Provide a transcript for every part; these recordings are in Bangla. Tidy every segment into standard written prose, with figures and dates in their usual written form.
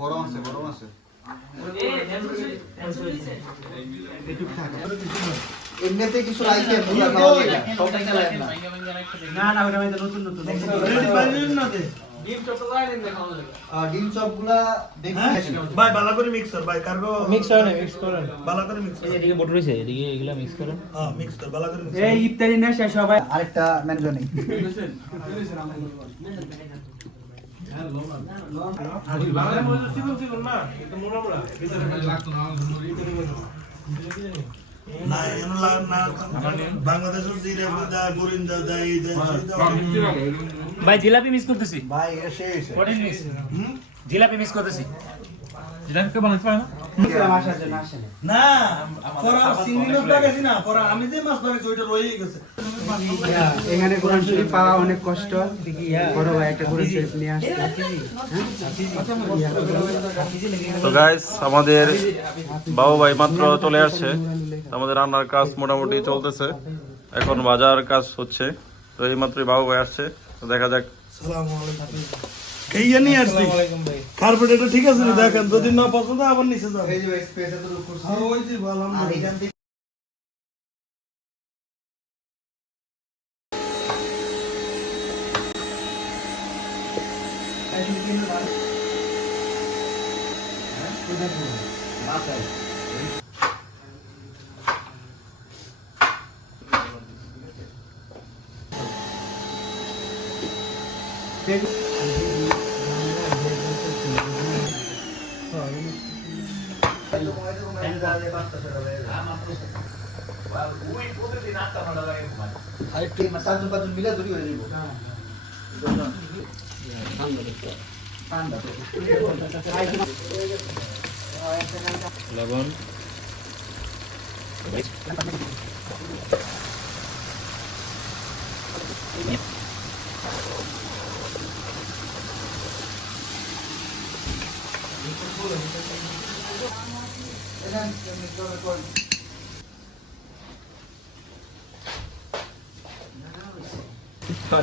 গরম আছে গরম আছে এমনিতে কিছু রাইখে পুরো খাওয়া যায় না সবটা চালায় না না না ওটা মানে নতুন নতুন ডিম চপ তো গাইলেন না খাওয়া লাগে ডিম চপগুলা দেখুন ভাই ভালো করে মিক্স কর ভাই কারগো মিক্স করে না মিক্স করেন ভালো করে মিক্স এই এদিকে বট রইছে এদিকে এগুলা মিক্স করেন হ্যাঁ মিক্স কর ভালো করে এই ইফতারি না শেষ সবাই আরেকটা ম্যানেজার নেই বাংলার মধ্যে সিগল সিগল না এটা মোড়া মোড়া ভিতরে লাগতো না না এনো না বাংলাদেশের জিরে দা গোরিন্দা দাই ভাই জিলাপি মিস করতেছি ভাই এটা শেষ কোডিং মিস জিলাপি মিস করতেছি জিলাপি কে বানাইতে পারে না পরা সিঙ্গিল লাগাছি না পরা আমি যে মাছ ধরেছি ওইটা রয়ে গেছে এখানে কোরআন শরীফ পাওয়া অনেক কষ্ট বড় ভাই একটা কোরআন শরীফ নিয়ে আসছে তো গাইস আমাদের বাবু ভাই মাত্র চলে আসছে আমাদের রান্নার কাজ মোটামুটি চলতেছে এখন বাজার কাজ হচ্ছে তো এই মাত্রই বাবু ভাই আসছে তো দেখা যাক আসসালামু আলাইকুম এই জানি আসছি কার্পেট এটা ঠিক আছে না দেখেন যদি না পছন্দ আবার নিচে যাও এই যে স্পেস এত করছি ওই যে আলহামদুলিল্লাহ আরেকটু মাসাজ পাতুন মিলা ধরি হয়ে যাইবো লবণ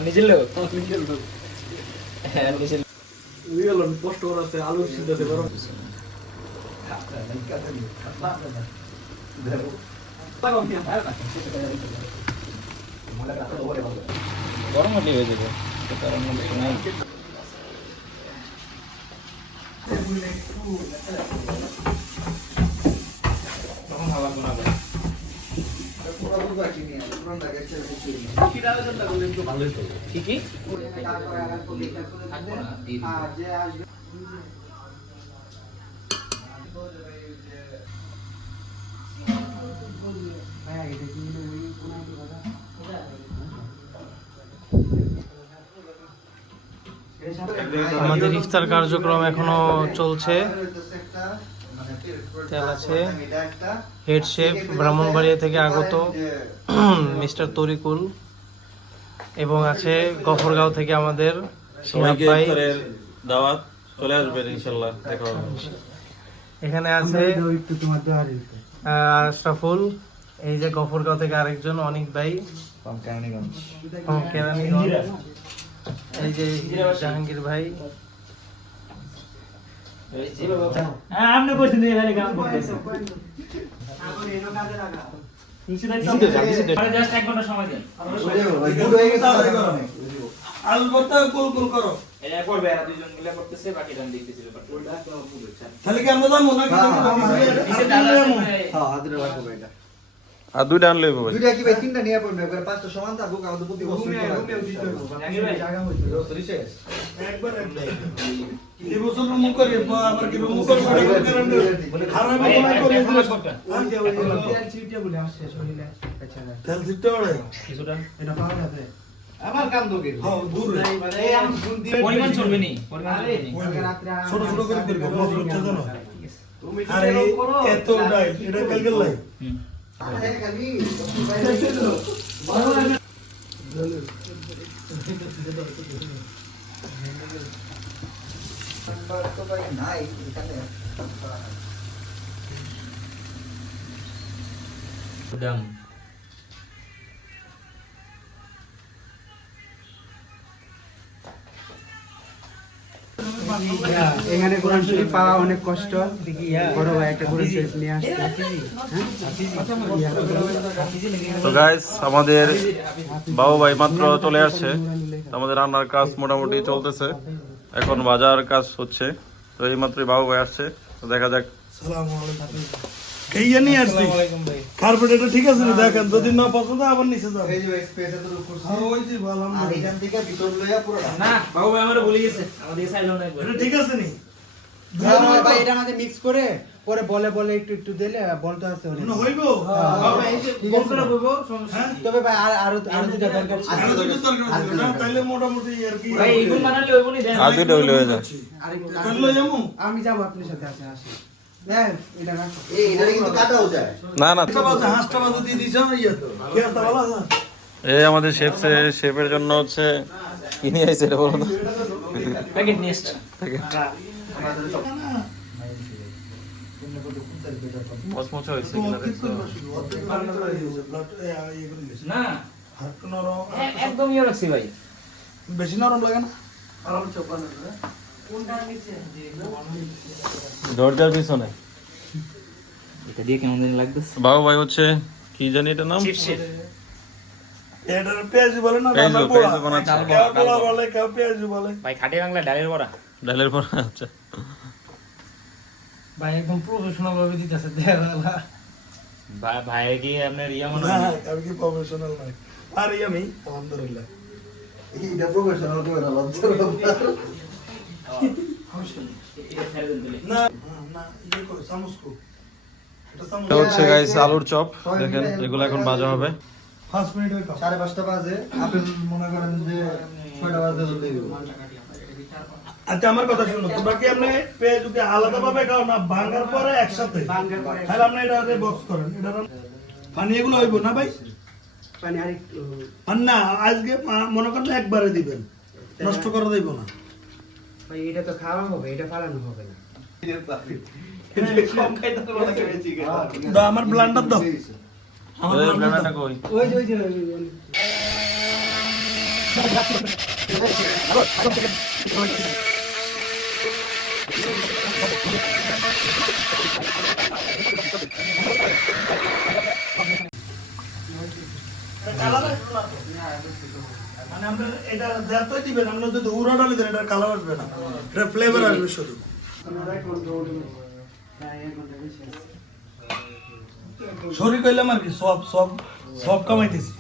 নিজের লোক হ্যাঁ নিজের কষ্ট আছে আলু সিদ্ধ আছে গরম গরম হলে হয়ে যাবে কারণ নাই তখন হাওয়া কোনা যায় কি কি আমাদের ইফতার কার্যক্রম এখনো চলছে তেল আছে হেড শেফ ব্রাহ্মণবাড়িয়া থেকে আগত মিস্টার তরিকুল এবং আছে গফরগাঁও থেকে আমাদের সবাইকে ইফতারের দাওয়াত চলে আসবেন ইনশাআল্লাহ দেখা হবে এখানে আছে আশরাফুল এই যে গফরগাঁও থেকে আরেকজন অনিক ভাই কেরানীগঞ্জ এই যে জাহাঙ্গীর ভাই আপনি বলছেন খালি কাম করতেছেন জাস্ট 1 ঘন্টা সময় দেন আলবত্তা গোল গোল করো এটা করবে এরা দুইজন মিলে করতেছে বাকিটা আমি দেখতেছি তাহলে কি আমরা যাবো নাকি হ্যাঁ আদরে রাখো এটা আর দুইটা আনলে হবে দুইটা কি ভাই তিনটা নিয়ে পড়বে একবার পাঁচটা সমান থাকবো কাউকে প্রতি বছর জায়গা হইছে রসরি শেষ একবার এই বছর মুখ করে আবার কি মুখ করে খারাপ করে বলে আসছে শরীরে আচ্ছা তেল দিতে হবে কিছুটা এটা পাওয়া যাবে আমার কাম দোকে হ্যাঁ দূর এই আমি ফোন দিয়ে পরিমাণ চলবে নি পরিমাণ চলবে নি রাত্রে ছোট ছোট করে করব মাছ হচ্ছে জানো আরে এত ডাই এটা কালকে লাই আরে খালি তো ভাই নাই এখানে দাম এখানে কোরআন শরীফ পাওয়া অনেক কষ্ট। বড় ভাই একটা কোরআন শরীফ নিয়ে আসছে। তো গাইস আমাদের বাবু ভাই মাত্র চলে আসছে, আমাদের রান্নার কাজ মোটামুটি চলতেছে, এখন বাজার কাজ হচ্ছে। তো এই মাত্রই বাবু ভাই আসছে, তো দেখা যাক। সালাম আলাইকুম। কেইয়া নিয়ে আসছি কার্পেট, এটা ঠিক আছে না? দেখেন যদি না পছন্দ আবার নিচে যাবে। এই যে স্পেস এত লোক করছে হ্যাঁ ওই যে ভালো আর এখান থেকে ভিতর লইয়া পুরো না বাবু ভাই আমারে বলে গেছে আমাদের সাইড না এটা ঠিক আছে নি? হ্যাঁ ভাই এটা আমাদের মিক্স করে পরে বলে একটু দিলে বলতে আছে অনেক। মনে হইব? ঠিক আছে না বলবো সমস্যা নেই। তবে ভাই আরো দুটা দরকার ছিল। আরো দুটো তরকারি দিবেন না? তাইলে মোটামুটি আর কি ভাই এইগুলো বানালে হইব নি দেন আর দুটো হইলে হয়ে যায়। আরেকটু করলো যাবো? আমি যাবো আপনার সাথে আসি। হ্যাঁ এটা রাখো। এই এটা কিন্তু কাটাও যায় না না, একটা বাজে হাঁসটা বাজে দিয়ে দিছ না ইয়া তো কি আছে ভালো আছে? এই আমাদের শেফের জন্য হচ্ছে কি নিয়ে আইছে এটা বলো তো। প্যাকেট নেক্সট মচমচে হইছে তো কিনা কি দেখছো? করব শুধু অর্ধেক পানি করে দিয়েছে ব্লাড ইয়ে করে দিয়েছে না হাত নরম একদম ইয়ে রাখছি ভাই বেশি নরম লাগে না? দরজার পিছনে এটা দিয়ে কেমন জানি লাগতেছে বাবু ভাই হচ্ছে কি জানি এটা নাম, চিপস এটার পেঁয়াজি বলে না? পেঁয়াজু, রান্নার পেঁয়াজু পোড়া। বানাচ্ছে। কেউ পোড়া বলে, কেউ পেঁয়াজি বলে। ভাই খাটি বাংলা ডালের বড়া ডালের পর। আচ্ছা ভাই একদম প্রফেশনাল ভাবে দিতেছে দেখা ভাই কি আপনার ইয়া মনে না, হয় আমি কি professional নই। পারি আমি, আলহামদুলিল্লাহ। এটা প্রফেশনাল করে না লজ্জার ব্যাপার না, না, ইয়ে করো, চামচ করো। এটা চামচ। এটা হচ্ছে গাইস আলুর চপ, দেখেন এগুলো এখন ভাজা হবে। 5 মিনিট হয়ে গেল। 5:30 বাজে আপেল মনে করেন যে 6টা বাজে ধরতে দিব আচ্ছা আমার কথা শুনো, তোমরা কি আপনি পেঁয়াজকে আলাদা ভাবে খাও না ভাঙার পরে একসাথে? তাহলে আপনি এটাতে বক্স করেন। এটা পানি এগুলো হইব না ভাই? পানি আরেকটু আর না, আজকে মনে করেন একবারে দিবেন, নষ্ট করে দেব না। ভাই এটা তো খাওয়া হবে, এটা ফালানো হবে না। দাও আমার ব্লান্ডার দাও। আমার ওই blender ব্যানারটা দাও। কই? ওই যে মানে আপনার এটা যতই দিবেন, আপনার যদি উড়া ডালি দেন এটা কালার আসবে না, এটা ফ্লেভার আসবে শুধু। শরীর কইলাম আর কি, সব কামাইতেছি।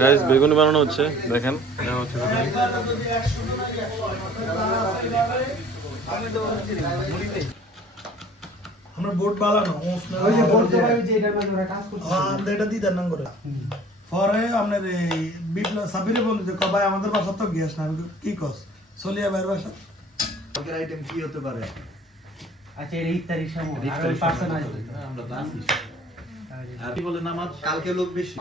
গাইস বেগুনি বানানো হচ্ছে, দেখেন দেখা হচ্ছে বেগুনি। আমরা বোট বানানো ওই যে বলতে পারি যে এটার মধ্যে ওরা কাজ করছে। হ্যাঁ এটা দিতে নাম করে পরে আপনার এই বিপ্লব সাবিরে বন্ধু যে কবাই আমাদের বাসা তো গিয়াস না, আমি কি কস সলিয়া ভাইয়ের বাসা। আজকের আইটেম কি হতে পারে আচ্ছা এর ইফতারির সময় আর ওই পার্সন আসবে। কালকে লোক বেশি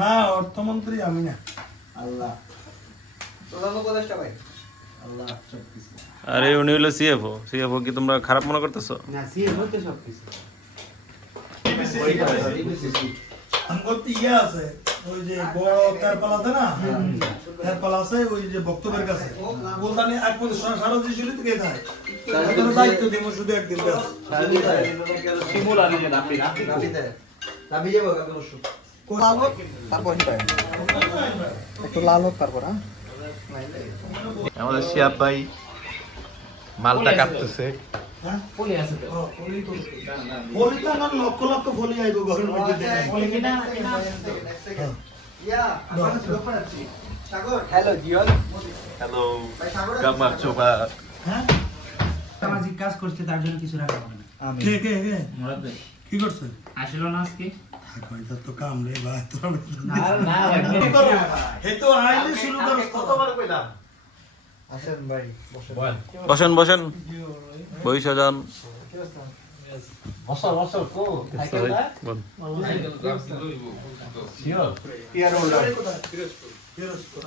না অর্থমন্ত্রী আমি না। আল্লাহ প্রধান উপদেষ্টা ভাই আল্লাহ সবকিছু আরে উনি হলো সিএফও কি তোমরা খারাপ মনে করতেছো? না সিএ হতে সব কিছু। আমার তো ইয়ে আছে, ওই যে বড় তেরপাল আছে না, তেরপাল আছে ওই যে বক্তব্যের কাছে বলতানি এক পর্যন্ত সারা যে শুরু থেকে যায় দায়িত্ব দিব শুধু একদিন ব্যাস। লাভি যাবো কালকে বসো লাল হোক তারপর একটু লাল হোক তারপর হ্যাঁ আমাদের শিয়াব ভাই মালটা কাটতেছে। হ্যাঁ পলি আছে তো ফলি তো আমার লক্ষ লক্ষ ফলি আইব ঘরের মধ্যে। পলি কিনা ইয়া আপনার লোক আছে সাগর হ্যালো জিয়ন। হ্যালো ভাই সাগর গামার চোপা। হ্যাঁ সামাজিক কাজ করতে তার জন্য কিছু রাখা হবে না। কে কে কে মুরাদ ভাই কি করছে? আসলো না আজকে কইতা তো কাম রে ভাই তোরা না না হে তো আইলে শুরু করছ কতবার কইলাম। আসেন ভাই বসে বসেন বসেন, বইসা যান। বসো বসো কো বল। পিয়ার হোল্ডার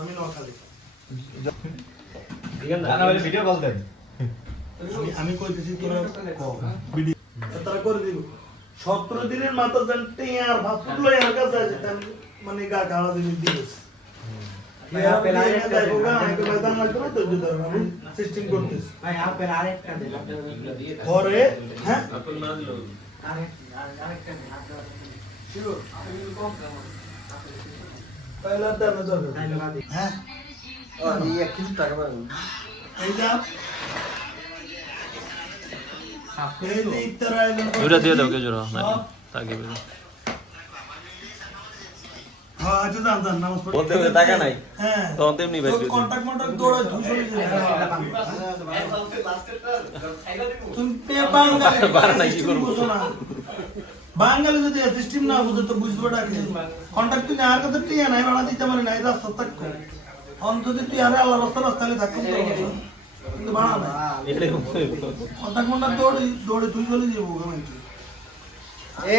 আমি নোয়াখালী। ভিডিও কল দেন। আমি কইতেছি তোরা ভিডিও তারা করে দিব 17 দিনের মাথা জানতে আর ভাত লই আর কাছে আছে মানে গা গাড়া দিন দিবস সিস্টেম করতেছি ভাই আপেল আরেকটা দেন পরে হ্যাঁ আরেকটা দেন তাহলে আর দেন না যাবে হ্যাঁ এই 1 কেজি টাকা পাবেন এই যা এই যে ইফতার আয়োজন দুইটা দিয়ে দাও কেজোরা তাকে হ্যাঁ আচ্ছা যান যান নামাজ পড়ে বলতে হবে টাকা নাই হ্যাঁ তখন তেমনি ভাই কন্টাক্ট মন্টাক্ট দৌড়ায় ধুসো তুমি বাঙালি কি করবো বাঙালি যদি সিস্টেম না বুঝে তো বুঝবো ডাকে কন্টাক্ট তুই আর কথা তুই নাই বাড়া দিতে পারি নাই রাস্তা থাকো অন্তত তুই আরে আল্লাহ রাস্তায় থাকো কিন্তু বাড়া না কন্টাক্ট মন্টাক্ট দৌড়ে তুই চলে যাবো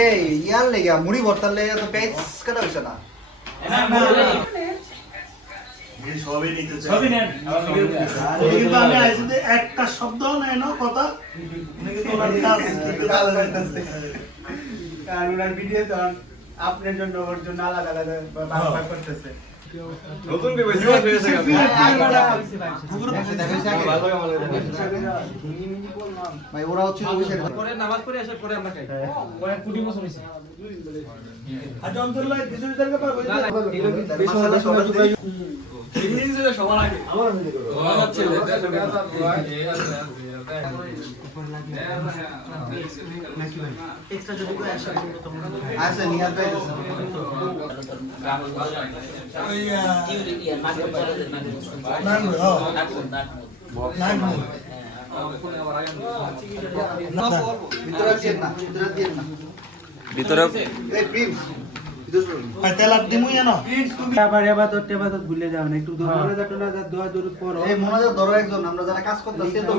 এই ইয়ার লেগে মুড়ি ভর্তার লেগে তো পেজ কাটা হইছে না কিন্তু আমি আইছি যে একটা শব্দ নাই না কথা কারণ ভিডিও তো আপনার জন্য ওর জন্য আলাদা আলাদা ভাগ করতেছে নতুন কি বেশি মাস হয়েছে ভাই ওরা হচ্ছে অভিষেক পরে নামাজ পড়ে আসার পরে আমরা খাই পরে কুটি বছর হইছে আজ অন্তরলাই কিছু জায়গা পাবো এক্সট্রা যদি করে আসা করব তো আচ্ছা নিয়ার ভাই ভিতরে দিয়ে না ভিতরে এই প্রিন্স তেলার দিমু জানো আবার এবাদত ভুলে যাও না একটু দোয়া দোয়া দরুদ পড়ো এই মনোযোগ ধরো একজন আমরা যারা কাজ করতেছি তো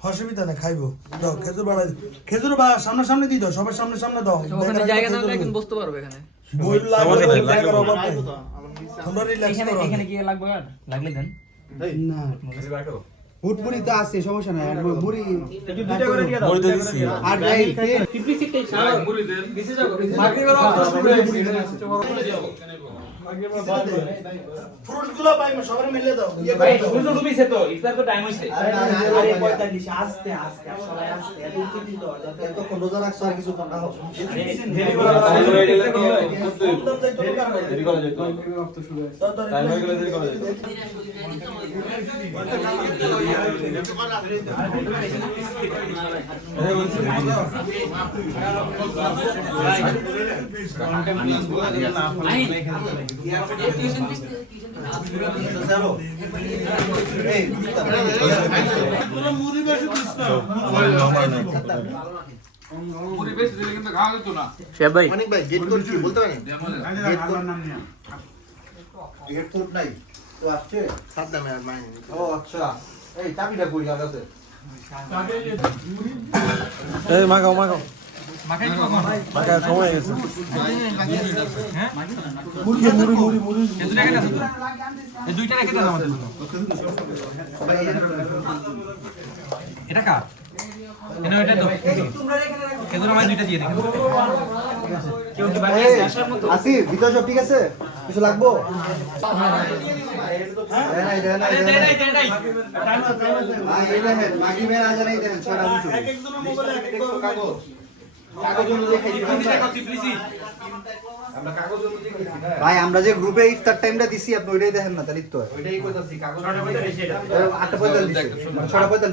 অসুবিধা নেই খাইবো দাও খেজুর বাড়াই খেজুর বা সামনে সামনে দিয়ে দাও সবার সামনে সামনে দাও জায়গা না কিন্তু বসতে পারবে এখানে বই লাগবে জায়গার অভাব নেই তোমরা রিল্যাক্স করো এখানে কি লাগবে আর লাগলে দেন না উটপুরি তো আছে সমস্যা নাই আর মুড়ি একটু দুইটা করে দিয়ে দাও বড় দিয়ে দিছি আর ভাই সিম্পলিসিটি সারা মুড়ি দেন দিছে যাও মাগরিবের অবস্থা শুরু হয়ে গেছে ফ্রুট গুলো ভাই সবাই মিলে দাও ইয়ে ভাই করে দাও শুনো ডুবিছে তো ইফতার তো টাইম হইছে আরে 45 আস্তে আস্তে সবাই আস্তে এত উঠতে দাও এত রোজা রাখছো আর কিছু না হোক দেরি করা দেরি করা যায় টাইম হয়ে গেলে দেরি করা যায় এই তোমরা মুড়ি বেশি দিস না শেফ ভাই অনেক ভাই গেট করছি বলতে পারেন গেট কোড নাই তো আসছে ও আচ্ছা এই চাবিটা কই লাগাতে এই মাগাও মাগাও মাখাই তো মাগা সময় গেছে মুড়ি মুড়ি মুড়ি মুড়ি এত টাকা আছে এই দুইটা রেখে দাও আমাদের এটা কা এনে এটা তো কেন আমরা দুইটা দিয়ে দিই কেউ কি বাকি আছে আসার মতো আসি ভিতর সব ঠিক আছে কিছু লাগবো মাগি মেয়ের আজ নাই দেন ছড়া দিছো এক একজনের মোবাইলে এক এক কাগজ কাগজ অনুযায়ী ভাই আমরা যে গ্রুপে ইফতার টাইমটা দিছি আপনি ওইটাই দেখেন না তাহলে তো ওইটাই কইতাছি কাগজ 8:45 6:45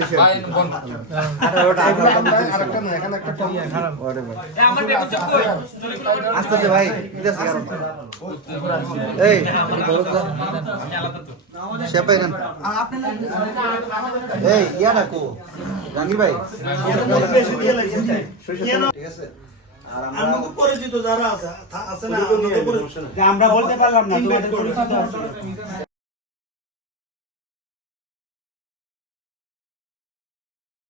আরেকটা না এখানে একটা কম ওরে ভাই আমার টেবিল চেক কই আসতেছে ভাই দিতেছি কারণ এই আমি আলাদা তো শেপাই না এই ইয়া রাখো জানি ভাই বেশি দিয়ে লাগছে ঠিক আছে আমরা তো পরিচিত যারা আছে আছে না আমরা তো পরিচিত আমরা বলতে পারলাম না তোমাদের পরিচিত আছে